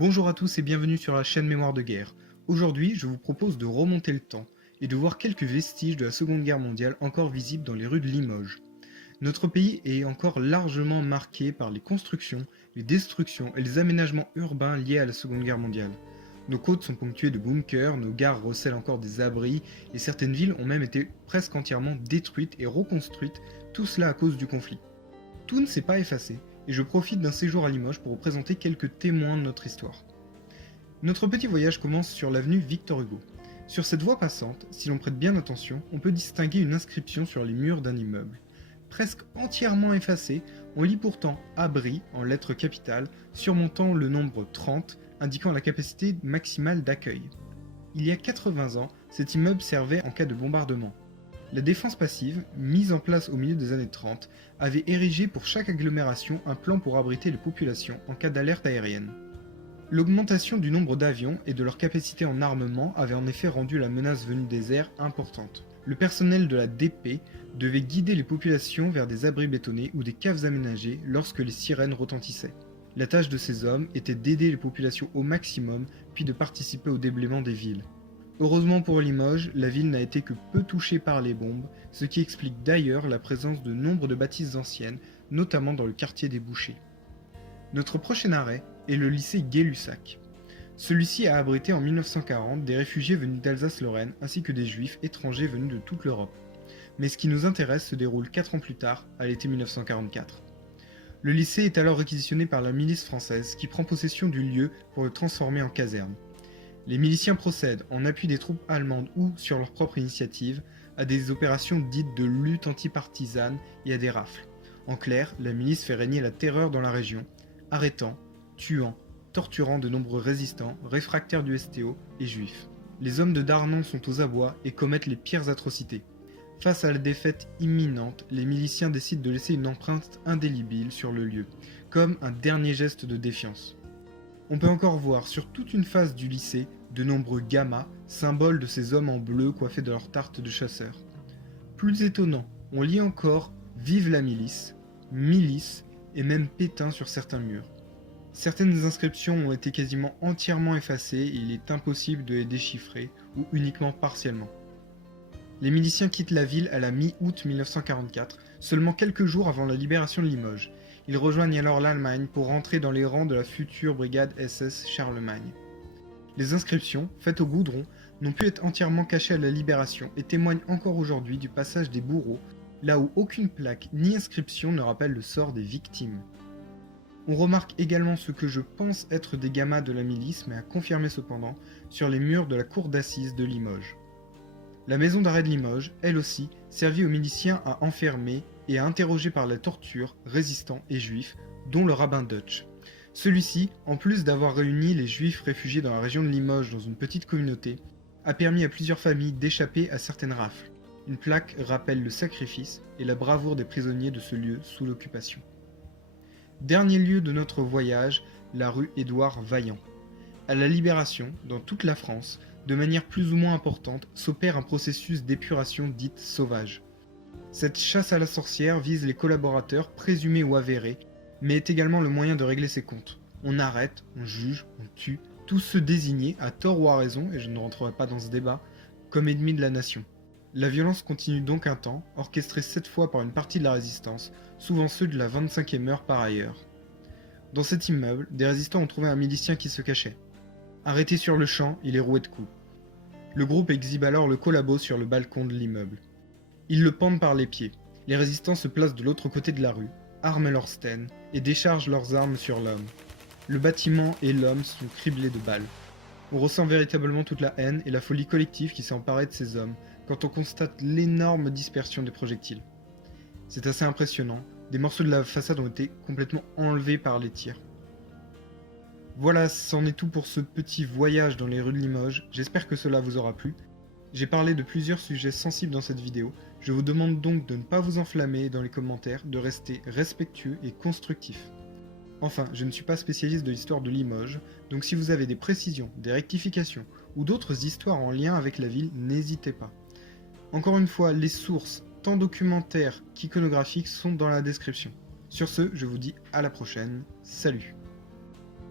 Bonjour à tous et bienvenue sur la chaîne Mémoire de guerre. Aujourd'hui, je vous propose de remonter le temps et de voir quelques vestiges de la Seconde Guerre mondiale encore visibles dans les rues de Limoges. Notre pays est encore largement marqué par les constructions, les destructions et les aménagements urbains liés à la Seconde Guerre mondiale. Nos côtes sont ponctuées de bunkers, nos gares recèlent encore des abris et certaines villes ont même été presque entièrement détruites et reconstruites, tout cela à cause du conflit. Tout ne s'est pas effacé, et je profite d'un séjour à Limoges pour vous présenter quelques témoins de notre histoire. Notre petit voyage commence sur l'avenue Victor Hugo. Sur cette voie passante, si l'on prête bien attention, on peut distinguer une inscription sur les murs d'un immeuble. Presque entièrement effacée, on lit pourtant abri en lettres capitales, surmontant le nombre 30, indiquant la capacité maximale d'accueil. Il y a 80 ans, cet immeuble servait en cas de bombardement. La défense passive, mise en place au milieu des années 30, avait érigé pour chaque agglomération un plan pour abriter les populations en cas d'alerte aérienne. L'augmentation du nombre d'avions et de leur capacité en armement avait en effet rendu la menace venue des airs importante. Le personnel de la DP devait guider les populations vers des abris bétonnés ou des caves aménagées lorsque les sirènes retentissaient. La tâche de ces hommes était d'aider les populations au maximum, puis de participer au déblaiement des villes. Heureusement pour Limoges, la ville n'a été que peu touchée par les bombes, ce qui explique d'ailleurs la présence de nombre de bâtisses anciennes, notamment dans le quartier des Bouchers. Notre prochain arrêt est le lycée Gay-Lussac. Celui-ci a abrité en 1940 des réfugiés venus d'Alsace-Lorraine ainsi que des juifs étrangers venus de toute l'Europe. Mais ce qui nous intéresse se déroule 4 ans plus tard, à l'été 1944. Le lycée est alors réquisitionné par la milice française qui prend possession du lieu pour le transformer en caserne. Les miliciens procèdent, en appui des troupes allemandes ou sur leur propre initiative, à des opérations dites de lutte antipartisane et à des rafles. En clair, la milice fait régner la terreur dans la région, arrêtant, tuant, torturant de nombreux résistants, réfractaires du STO et juifs. Les hommes de Darnan sont aux abois et commettent les pires atrocités. Face à la défaite imminente, les miliciens décident de laisser une empreinte indélébile sur le lieu, comme un dernier geste de défiance. On peut encore voir sur toute une face du lycée de nombreux gammas, symboles de ces hommes en bleu coiffés de leur tarte de chasseurs. Plus étonnant, on lit encore « Vive la milice »,« Milice » et même « Pétain » sur certains murs. Certaines inscriptions ont été quasiment entièrement effacées et il est impossible de les déchiffrer ou uniquement partiellement. Les miliciens quittent la ville à la mi-août 1944, seulement quelques jours avant la libération de Limoges. Ils rejoignent alors l'Allemagne pour rentrer dans les rangs de la future brigade SS Charlemagne. Les inscriptions, faites au goudron, n'ont pu être entièrement cachées à la libération et témoignent encore aujourd'hui du passage des bourreaux, là où aucune plaque ni inscription ne rappelle le sort des victimes. On remarque également ce que je pense être des gammas de la milice, mais à confirmer cependant, sur les murs de la cour d'assises de Limoges. La maison d'arrêt de Limoges, elle aussi, servit aux miliciens à enfermer et à interroger par la torture résistants et juifs, dont le rabbin Dutch. Celui-ci, en plus d'avoir réuni les juifs réfugiés dans la région de Limoges dans une petite communauté, a permis à plusieurs familles d'échapper à certaines rafles. Une plaque rappelle le sacrifice et la bravoure des prisonniers de ce lieu sous l'occupation. Dernier lieu de notre voyage, la rue Édouard Vaillant. À la Libération, dans toute la France, de manière plus ou moins importante, s'opère un processus d'épuration dite sauvage. Cette chasse à la sorcière vise les collaborateurs présumés ou avérés, mais est également le moyen de régler ses comptes. On arrête, on juge, on tue, tous ceux désignés, à tort ou à raison, et je ne rentrerai pas dans ce débat, comme ennemis de la nation. La violence continue donc un temps, orchestrée cette fois par une partie de la résistance, souvent ceux de la 25e heure par ailleurs. Dans cet immeuble, des résistants ont trouvé un milicien qui se cachait. Arrêté sur le champ, il est roué de coups. Le groupe exhibe alors le collabo sur le balcon de l'immeuble. Ils le pendent par les pieds. Les résistants se placent de l'autre côté de la rue, arment leurs stènes et déchargent leurs armes sur l'homme. Le bâtiment et l'homme sont criblés de balles. On ressent véritablement toute la haine et la folie collective qui s'est emparée de ces hommes quand on constate l'énorme dispersion des projectiles. C'est assez impressionnant, des morceaux de la façade ont été complètement enlevés par les tirs. Voilà, c'en est tout pour ce petit voyage dans les rues de Limoges, j'espère que cela vous aura plu. J'ai parlé de plusieurs sujets sensibles dans cette vidéo, je vous demande donc de ne pas vous enflammer dans les commentaires, de rester respectueux et constructif. Enfin, je ne suis pas spécialiste de l'histoire de Limoges, donc si vous avez des précisions, des rectifications ou d'autres histoires en lien avec la ville, n'hésitez pas. Encore une fois, les sources, tant documentaires qu'iconographiques, sont dans la description. Sur ce, je vous dis à la prochaine, salut!